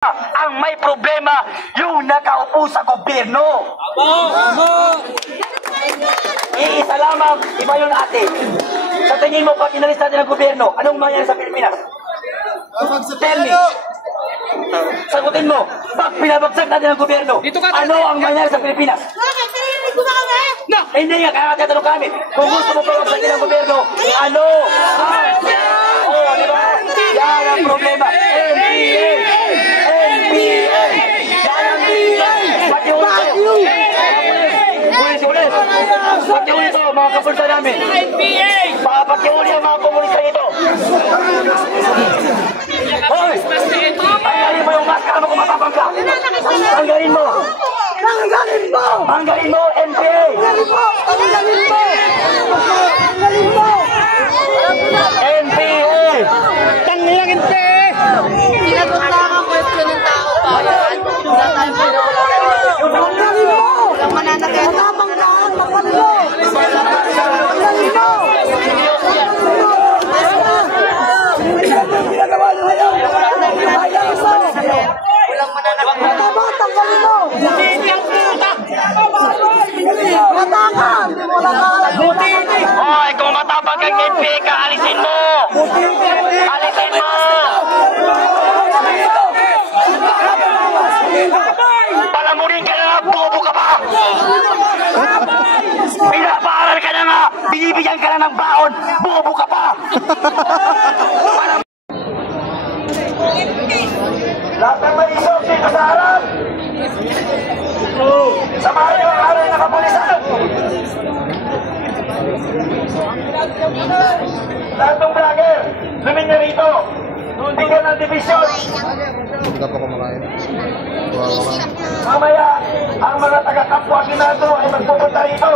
Ang may problema, yung nakaupo sa gobyerno. Iisa lamang, iba yun ate. Sa tingin mo, pag inalis natin ang gobyerno, anong mangyayari sa Pilipinas? Tell me. Sagutin mo, pag pinabagsak natin ang gobyerno, ano ang mangyayari sa Pilipinas? Hindi nga, kaya tatanong kami. Kung gusto mo pabagsakin ang gobyerno, ano? Oh, di ba? Yan ang problema. NPA! NPA! Yan ang NPA! Pati ulit! Pati ulit ito, mga kapunta namin. Pati ulit ang mga komunista ito. Hoy! Tanggalin mo yung maskara mo kung mapapangka. Tanggalin mo! Tanggalin mo! Tanggalin mo, NPA! Tanggalin mo! Tanggalin mo! Tanggalin mo! NPA! Tanggalin NPA! Sinagot lang ang question ng tao pa. Wala tayong pinawala. Tanggalin mo! Walang mananakit. Matabang ka! Tanggalin mo! Tanggalin mo! Walang mananakit. Tanggalin mo! Matakan! Hoy, kung matapag kang NPA ka, alisin mo! Alisin mo! Palamunin ka na nga, bobo ka pa! Pinapaaral ka na nga, binibigyan ka na ng baon, bobo ka pa! Lahat ng may isok dito sa harap! Samahan niyo ang aral na kapulisan! Lahat ng vlogger, lumin niyo rito! Bigyan ng division! Hindi pa kumakain. Mamaya, ang mga taga-kapwa Senado ay magpupunta rito!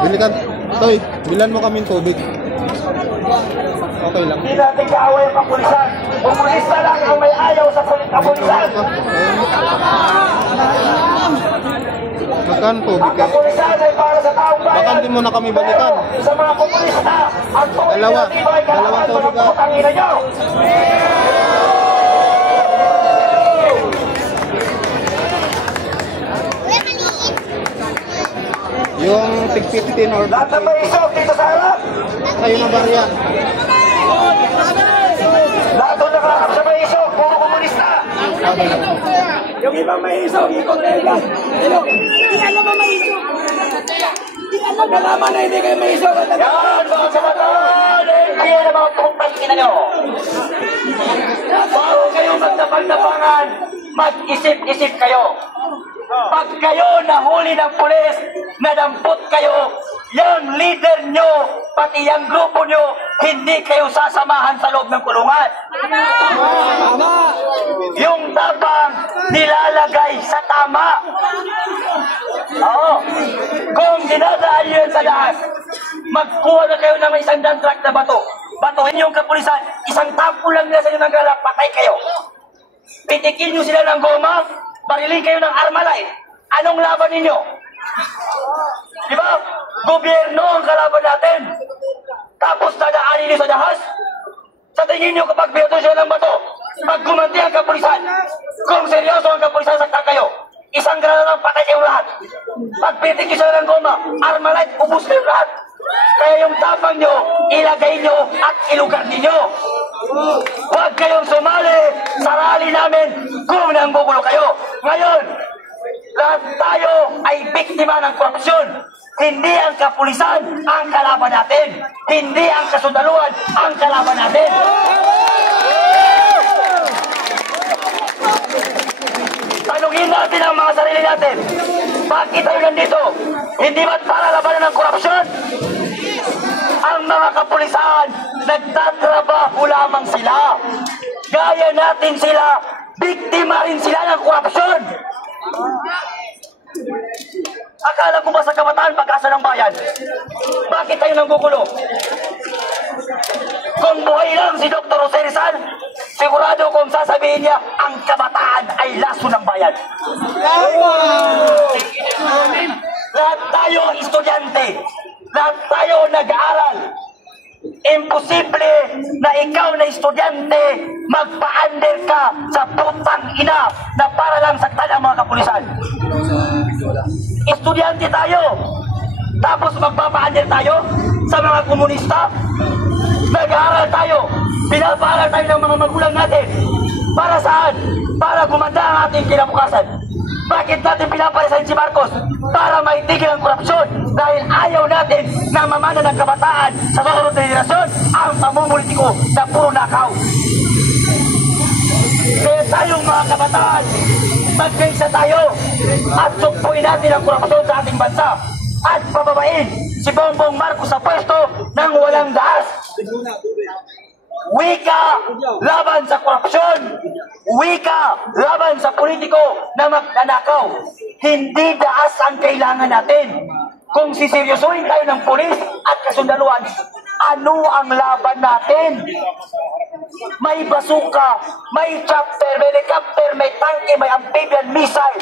Bili ka, Toy, bilan mo kaming tubig. Okay lang. Hindi natin kaaway ang kapulisan! Pumulista lang ang may ayaw sa kapulisan! Magkano tubig Ang ka? kapulisan ay para sa taong bayan! Baka hindi mo na kami balikan. Pero sa mga komunista, ang tunay Dalawa. na tibay kalaban Dalawang sa tubig, mga putang ina nyo! Yung tig-15 or Lahat na may isok dito sa harap! kayo na barya. Lahat na nakakap sa may isok, puro komunista! Yung ibang may isok, ikot na ilan! Hindi alam mo may isok! Hindi alam nalaman na hindi kayo may isok! Yan, mga sabaton! Hindi na mga putang ina nyo! Bago kayo magtapag-tapangan, mag-isip-isip kayo! Pag kayo nahuli ng pulis, nadampot kayo, yung leader nyo, pati yung grupo nyo, hindi kayo sasamahan sa loob ng kulungan. Yung tapang nilalagay sa tama. Oo. Kung dinadaan nyo yun sa daan, magkuha na kayo ng isang truck na bato. Batuhin yung kapulisan, isang tampo lang nila sa inyo ng galak, patay kayo. Pitikin nyo sila ng goma, barilin kayo ng Armalite. Anong laban ninyo? Di ba? Gobyerno ang kalaban natin. Tapos dadaanin nyo sa dahas. Sa tingin nyo kapag binato sila ng bato, pag gumanti ang kapulisan, kung seryoso ang kapulisan, saktan kayo. Isang grado lang, patay kayong lahat. Pag pitikin sila ng goma, Armalite, ubus kayong lahat. Kaya yung tapang nyo, ilagay nyo at ilugar ninyo. Huwag kayong sumali sa rally namin kung nanggugulo kayo. Ngayon, lahat tayo ay biktima ng korupsyon. Hindi ang kapulisan ang kalaban natin. Hindi ang kasundaluhan ang kalaban natin. Tanungin natin ang mga sarili natin. Bakit tayo nandito? Hindi ba't para labanan ng korupsyon? Ang mga kapulisan, nagtatrabaho lamang sila. Gaya natin sila, biktima rin sila ng korupsyon. Akala mo ba sa kabataan pag-asa ng bayan? Bakit tayo nanggugulo? Kung buhay lang si Dr. Jose Rizal, sigurado kung sasabihin niya, ang kabataan ay laso ng bayan. Lahat tayo estudyante. Lahat tayo nag-aaral. Imposible na ikaw na estudyante magpa-under ka sa putang ina na para lang saktan ang mga kapulisan. Estudyante tayo, tapos magpapa-under tayo sa mga komunista. Nag-aaral tayo, pinapaaral tayo ng mga magulang natin. Para saan? Para gumanda ang ating kinabukasan. Bakit natin pinapalisan si Marcos? Para maitigil ang korupsyon dahil ayaw natin na mamana ng kabataan sa susunod na henerasyon ang pamumulitiko na puro nakaw. Kaya tayong mga kabataan, magkaisa tayo at sukpuin natin ang korupsyon sa ating bansa at pababain si Bongbong Marcos sa pwesto ng walang daas. Wika laban sa korupsyon, wika laban sa politiko na magnanakaw. Hindi daas ang kailangan natin. Kung siseryosohin tayo ng pulis at kasundaluhan, ano ang laban natin? May basuka, may chopper, may helicopter, may tanke, may amphibian missile.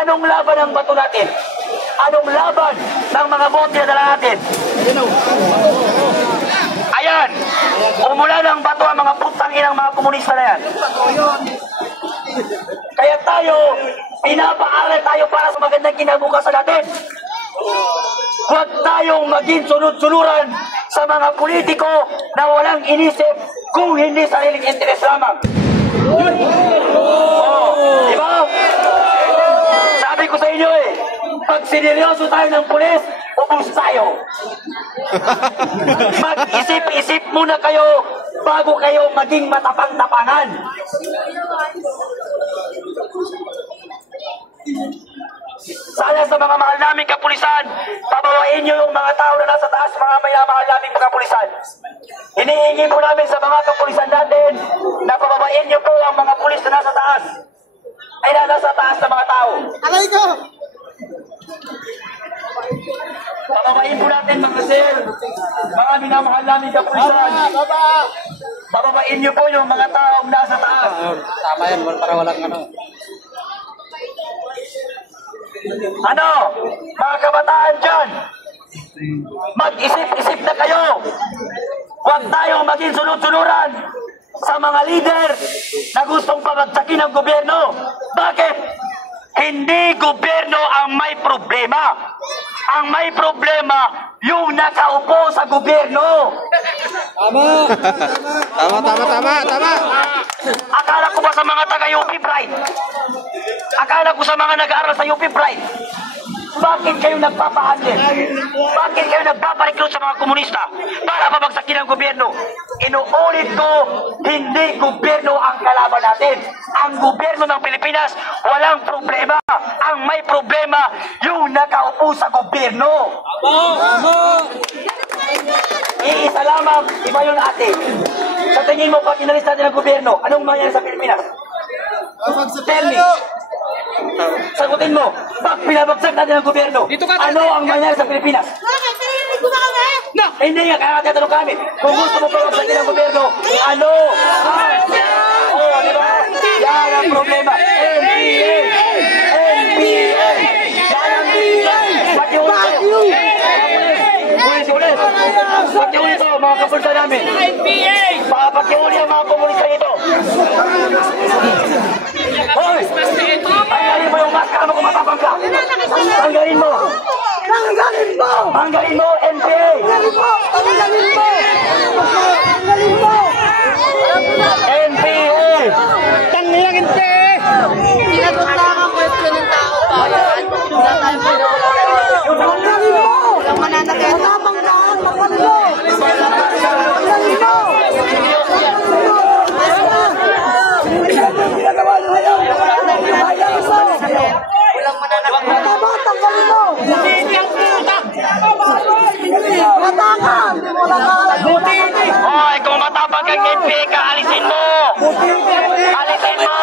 Anong laban ang bato natin? Anong laban ng mga bote na dala natin? Ayan, umula ng bato ang mga putang inang mga komunista na yan. Kaya tayo, pinapaaral tayo para sa magandang kinabukasan natin. Huwag tayong maging sunod-suluran sa mga politiko na walang inisip kung hindi sariling interes lamang. Diba? Sabi ko sa inyo pag sineryoso tayo ng pulis, ubus tayo. Mag-isip-isip muna kayo bago kayo maging matapang-tapangan. Sana sa mga mahal naming kapulisan, pabawain nyo yung mga tao na nasa taas, mga mahal naming kapulisan. Hinihingi po namin sa mga kapulisan natin na pabawain nyo po ang mga pulis na nasa taas. Ay na nasa taas na mga tao. Aray ko! Pababain po natin mga sir, mga minamahal namin kapulisan. Pababain nyo po yung mga taong nasa taas. Tama yan, para walang ano. Ano, mga kabataan dyan, mag-isip-isip na kayo. Huwag tayong maging sunod-sunuran sa mga leader na gustong pabagsakin ng gobyerno. Bakit? Hindi gobyerno ang may problema. Ang may problema, yung nakaupo sa gobyerno. Tama. Akala ko ba sa mga taga-UP Pride? Akala ko sa mga nag-aaral sa UP Pride? Bakit kayo nagpapahandle? Bakit kayo nagpaparekrut sa mga komunista para pabagsakin ang gobyerno? Inuulit ko, hindi gobyerno ang kalaban natin. Ang gobyerno ng Pilipinas, walang problema. Ang may problema, yung nakaupo sa gobyerno. Iisa lamang, iba yun ate. Sa tingin mo, pag inalis natin ang gobyerno, anong mangyayari sa Pilipinas? Tell me. Sagutin mo, pag pinabagsak natin ang gobyerno, ano ang mangyayari sa Pilipinas? Bakit? Pinarinig ko ba kami? No! Hindi nga, kaya tatanong kami. Kung gusto mo pabagsakin ang gobyerno, ano? Oh, di ba? Yan ang problema. NPA! NPA! Yan ang NPA! Pati-ulit! Ulit! Pati-ulit ito, mga kapulsa namin. NPA! Pati-ulit ang mga komunista ito. Hoy! Tanggalin mo yung maskara mo kung matapang ka. Tanggalin mo. Tanggalin mo, NPA. NPA. Tanggalin NPA. Sinagot lang ang question ng tao pa. Wala tayong pinag-uulan. Walang mananakit. Walang Hoy, kung matapag kang NPA ka, alisin mo! Alisin mo!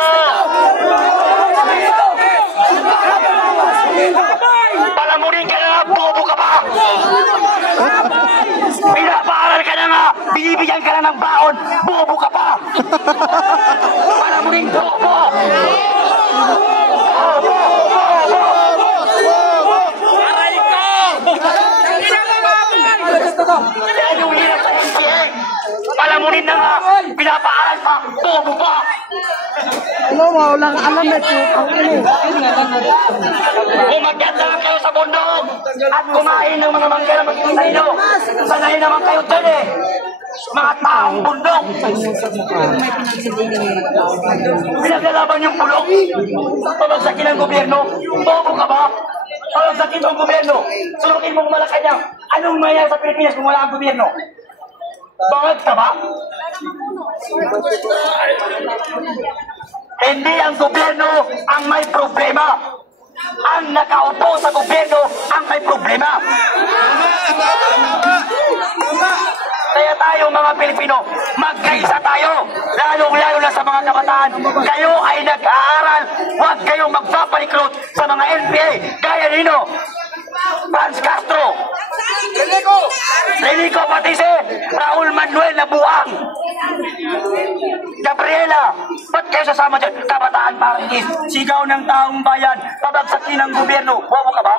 Palamunin ka na nga, bobo ka pa! Pinapaaral ka na nga, binibigyan ka na ng baon, bobo ka pa! Palamunin bobo! Aray ko! Yan yung hirap sa NPA. Palamunin na nga, pinapaaral pa, bobo pa. Wala ka alam na ito. Umakyat lang kayo sa bundok at kumain ng mga mangga na magkakaino. Sanay naman kayo dyan eh. Mga taong bundok. Pinaglalaban yung pulok. Pabagsakin ng gobyerno. Bobo ka ba? Pabagsakin ng gobyerno. Sulukin mong Malacanang. Anong mayayari sa Pilipinas kung wala ang gobyerno? Bangag ka ba? Hindi ang gobyerno ang may problema. Ang nakaupo sa gobyerno ang may problema. Kaya tayo mga Pilipino, magkaisa tayo. Lalong-lalo na sa mga kabataan. Kayo ay nag-aaral. Huwag kayong magpapalikrot sa mga NPA. Gaya nino, Franz Castro, Lenico Patise, Raul Manuel Nabuang, Gabriela. Ba't kayo sasama dyan? Kabataan Parties, sigaw ng taong bayan, pabagsakin ng gobyerno. Bobo ka ba?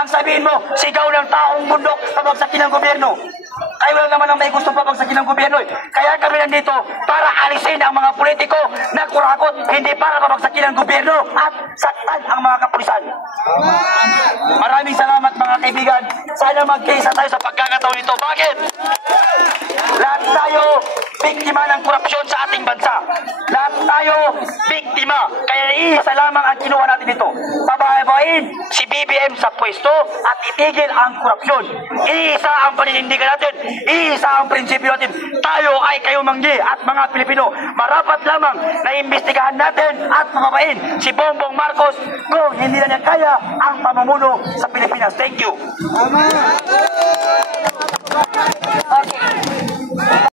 Ang sabihin mo, sigaw ng taong bundok, pabagsakin ng gobyerno. Kayo lang naman ang may gusto pabagsakin ng gobyerno. Kaya kami nandito para alisin ang mga politiko na kurakot, hindi para pabagsakin ng gobyerno at saktan ang mga kapulisan. Maraming salamat mga kaibigan. Sana magkaisa tayo sa pagkakataon nito. Bakit? Lahat tayo biktima ng korupsyon sa ating bansa. Lahat tayo biktima. Kaya iisa lamang ang kinuha natin dito. Pababain si BBM sa pwesto at itigil ang korupsyon. Iisa ang paninindigan natin. Iisa ang prinsipyo natin. Tayo ay kayumanggi at mga Pilipino. Marapat lamang na imbestigahan natin at pababain si Bongbong Marcos kung hindi na niya kaya ang pamumuno sa Pilipinas. Thank you. Okay.